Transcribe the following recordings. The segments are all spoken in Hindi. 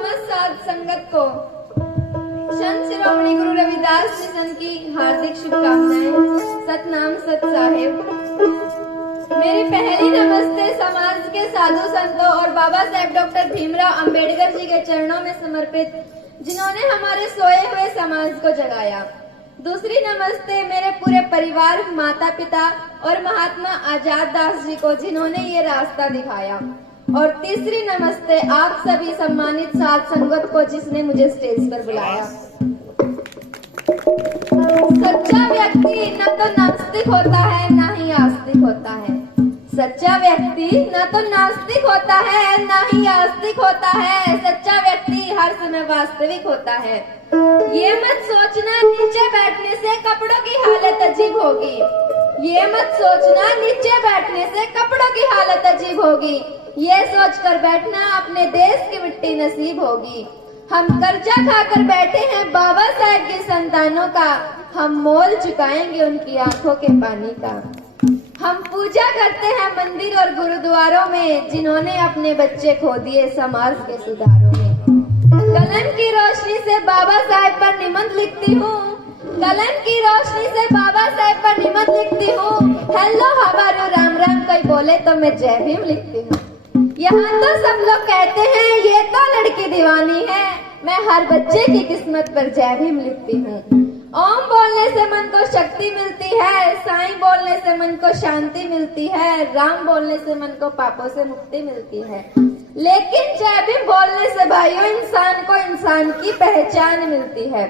समस्त साध संगत को संत शिरोमणि गुरु रविदास मिशन की हार्दिक शुभकामनाएं। सतनाम सत साहेब। मेरी पहली नमस्ते समाज के साधु संतों और बाबा साहेब डॉक्टर भीमराव अंबेडकर जी के चरणों में समर्पित, जिन्होंने हमारे सोए हुए समाज को जगाया। दूसरी नमस्ते मेरे पूरे परिवार, माता पिता और महात्मा आजाद दास जी को, जिन्होंने ये रास्ता दिखाया। और तीसरी नमस्ते आप सभी सम्मानित साध संगत को, जिसने मुझे स्टेज पर बुलाया। सच्चा व्यक्ति न तो नास्तिक होता है न ही आस्तिक होता है। सच्चा व्यक्ति न तो नास्तिक होता है न ही आस्तिक होता है। सच्चा व्यक्ति हर समय वास्तविक होता है। ये मत सोचना नीचे बैठने से कपड़ों की हालत अजीब होगी। ये मत सोचना नीचे बैठने से कपड़ों की हालत अजीब होगी। ये सोचकर बैठना अपने देश की मिट्टी नसीब होगी। हम कर्जा खाकर बैठे हैं बाबा साहेब की संतानों का, हम मोल चुकाएंगे उनकी आंखों के पानी का। हम पूजा करते हैं मंदिर और गुरुद्वारों में, जिन्होंने अपने बच्चे खो दिए समाज के सुधारों में। कलम की रोशनी से बाबा साहेब पर निबंध लिखती हूँ। कलम की रोशनी से बाबा साहेब पर निबंध लिखती हूँ। हेलो हमारे राम राम कोई बोले तो मैं जय भीम लिखती हूँ। यहाँ तो सब लोग कहते हैं ये तो लड़की दीवानी है। मैं हर बच्चे की किस्मत पर जय भीम लिखती हूँ। ओम बोलने से मन को शक्ति मिलती है, साईं बोलने से मन को शांति मिलती है, राम बोलने से मन को पापों से मुक्ति मिलती है। लेकिन जय भीम बोलने से भाइयों इंसान को इंसान की पहचान मिलती है।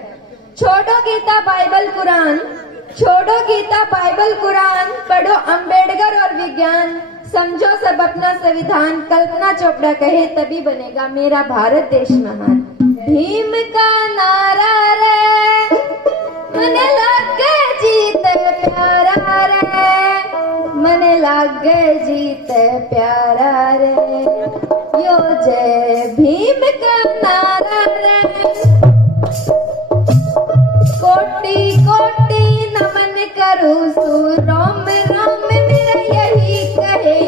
छोड़ो गीता बाइबल कुरान, छोड़ो गीता बाइबल कुरान, पढ़ो अंबेडकर और विज्ञान, समझो सब अपना संविधान। कल्पना चोपड़ा कहे तभी बनेगा मेरा भारत देश महान। भीम का नारा रे मने लागे जीते प्यारा रे, मने लागे जीते प्यारा रे, यो जय भीम का नारा रे। कोटि कोटि नमन करूं सु राम राम मेरा यही कहे।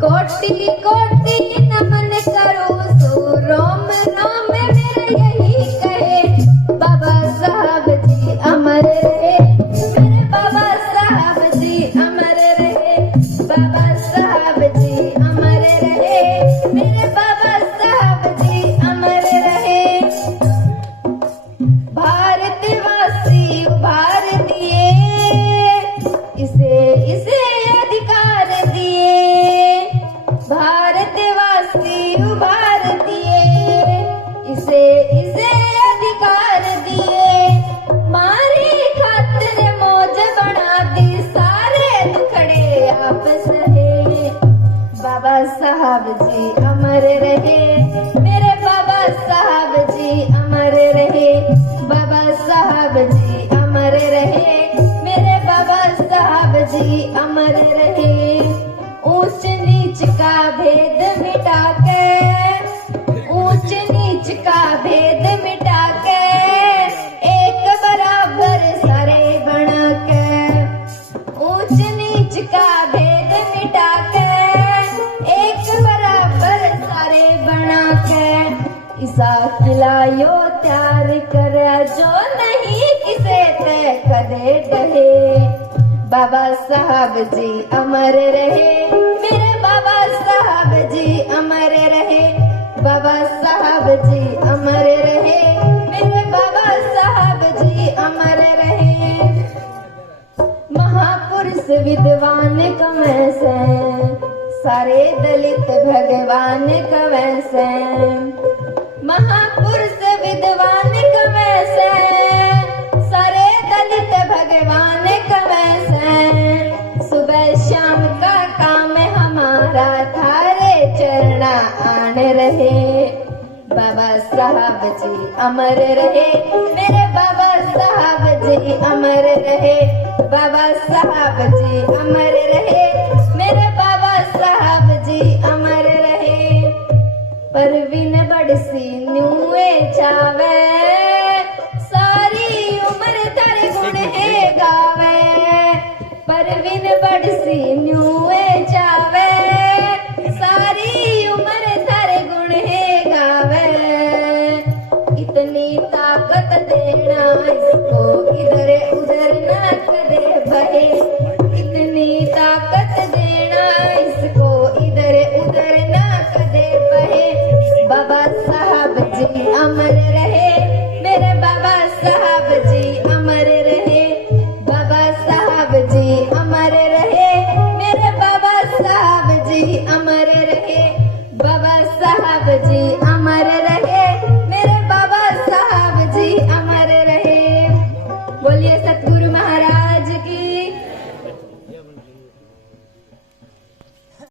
कोटि कोटि नमन करूं सु राम राम मेरा यही कहे। बाबा साहब जी अमर रहे, मेरे बाबा साहब जी अमर रहे। बाबा साहब जी अमर रहे, मेरे बाबा साहब जी अमर रहे। भारतवासी उभार दिए, इसे अधिकार दिए। भारतवासी उभार दिए, इसे अधिकार दिए। मारी खातिर मौज बना दी, सारे दुखड़े आप सहे। बाबा साहब जी अमर रहे, मेरे बाबा साहब जी अमर रहे। बाबा साहब जी अमर रहे, मेरे बाबा साहब जी अमर रहे। ऊंच नीच का भेद मिटा के, ऊंच नीच का भेद मिटा के, एक बराबर सारे बना के। ऊंच नीच का भेद मिटा के, एक बराबर सारे बना के। इसा किला यो त्यार कर, जो नहीं किसे ते कदे डहे। बाबा साहब जी अमर रहे, मेरे बाबा साहब जी अमर रहे। बाबा साहब जी अमर रहे, मेरे बाबा साहब जी अमर रहे। महापुरुष विद्वान कवै से, सारे दलित भगवान कवै से। महापुरुष विद्वान कवै से, सारे दलित भगवान कवै से। सुबह शाम का काम हमारा, थारे चरना आन रहे। बाबा साहब जी अमर रहे, मेरे बाबा साहब जी अमर रहे। बाबा साहब जी अमर रहे, मेरे बाबा साहब जी अमर रहे। परवीन बड़सी न्यूए चावे, सारी उम्र थारे गुण है गावे। परवीन बड़सी न्यूए चावे, सारी उम्र थारे गुण है गावे। मेरे